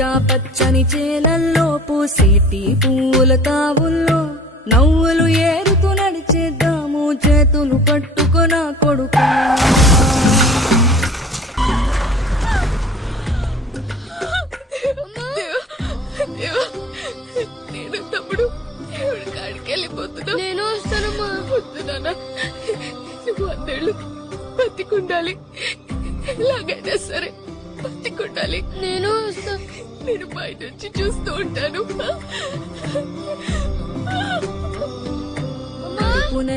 పచ్చా పచ్చని చేలల్లో పూసేటి పువ్వుల తావుల్లో నవ్వులు ఏరుతూ నడిచేద్దాము చేతులు పట్టుకొన కొడుకా. నేను తమ్ముడు దేవుడి కాడికి వెళ్ళిపోతున్నా. నేను వస్తానమ్మా. వస్తున్నానా? నువ్వు 100 ఏళ్ళు బతికుండాలి, ఎలాగైనా సరే బతికుండాలి. నేను వస్తా. నేను బయట నుంచి చూస్తూ ఉంటాను.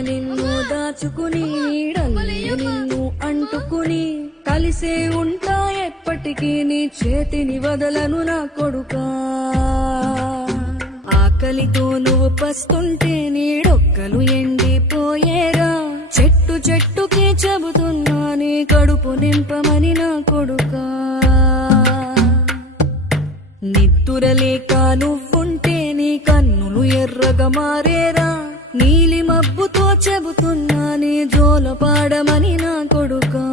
నిన్ను దాచుకుని నీడల్లి నిన్ను అంటుకుని కలిసే ఉంటా ఎప్పటికీ నీ చేతిని వదలను నా కొడుకా. ఆకలితో నువ్వు పస్తుంటే నీడొక్కలు ఎండిపోయేరా. చెట్టు చెట్టుకి చెబుతున్నా నీ కడుపు నింపమని నా కొడుకా. నిద్దురలేక నువ్వుంటే నీ కన్నులు ఎర్రగా మారేరా. నీలి మబ్బుతో చెబుతున్నా నీ జోల పాడమని నా కొడుకా.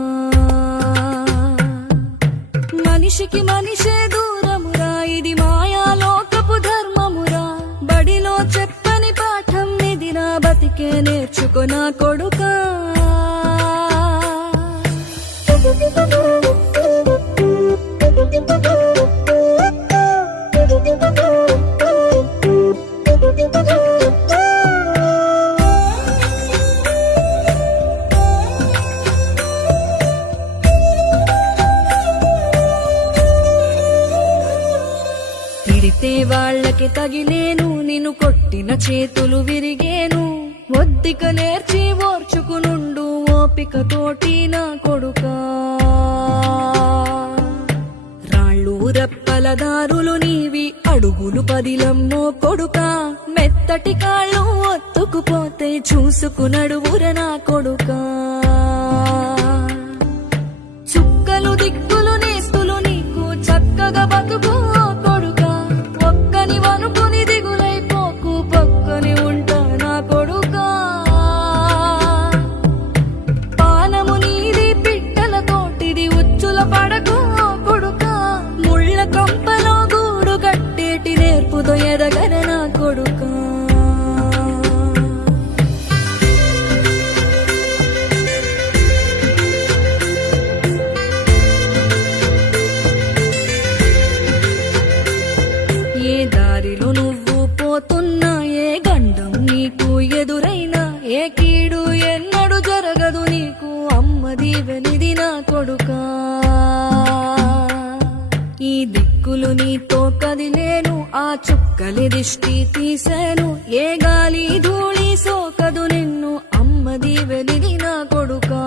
మనిషికి మనిషే దూరమురా, ఇది మాయాలోకపు ధర్మమురా. బడిలో చెప్పని పాఠం ఇదిరా, బతికే నేర్చుకో నా కొడుకా. తిడితే వాళ్ళకి తగిలేను, నిన్ను కొట్టిన చేతులు విరిగేను. ఒద్దిక నేర్చి ఓర్చుకునుండు ఓపిక తోటి నా కొడుకా. రాళ్ళు రప్పల దారులు నీవి, అడుగులు పదిలమ్మో కొడుకా. మెత్తటి కాళ్ళు ఒత్తుకుపోతే చూసుకునడువుర నా కొడుకా. చుక్కలు దిక్కులు నేస్తులు నీకు చక్కగా బతుకు కొడుకా. ఒక్కని వనుకుని దిగులైపోకు, పక్కని ఉంటా నా కొడుకా. పానము నీది పిట్టల తోటిది, ఉచ్చుల పడకు కొడుకా. ముళ్ళ కంపలో గూడు కట్టేటి నేర్పుతో ఎదగర నా కొడుకా. ఏ దారిలో నువ్వు పోతున్నా, ఏ గండం నీకు ఎదురైనా, ఏ కీడు ఎన్నడు జరగదు నీకు అమ్మ దీవెనిది నా కొడుకా. ఈ దిక్కులు నీతో కదిలేను, ఆ చుక్కలి దిష్టి తీసేను. ఏ గాలి ధూళి సోకదు నిన్ను అమ్మ దీవెనిది నా కొడుకా.